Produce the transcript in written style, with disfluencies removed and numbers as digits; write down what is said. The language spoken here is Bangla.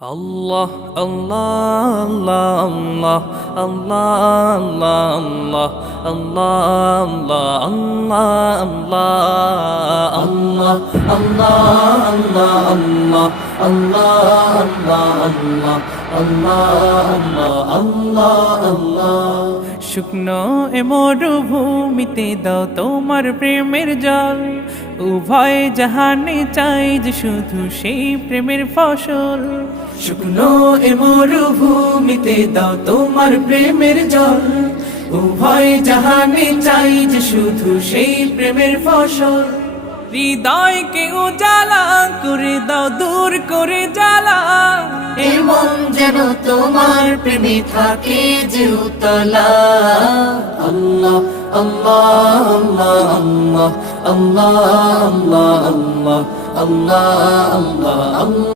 আল্লাহ আল্লাহ আল্লাহ আল্লাহ আল্লাহ আল্লাহ আল্লাহ আল্লাহ আল্লাহ আল্লাহ আল্লাহ আল্লাহ আল্লাহ আল্লাহ শুকনো এ মরুভূমিতে দাও তোমার প্রেমের জল উভয় জাহানে চাই যে শুধু সেই প্রেমের ফসল শুকনো এ মরুভূমিতে দাও তোমার প্রেমের জল উভয় জাহানে চাই যে শুধু সেই প্রেমের ফসল হৃদয়কে উজালা করে দাও দূর করে জ্বালা এমন যেন তোমার প্রেমে থাকে যে উতলা আল্লাহ আল্লাহ আল্লাহ আল্লাহ আল্লাহ আল্লাহ আল্লাহ আল্লাহ আল্লাহ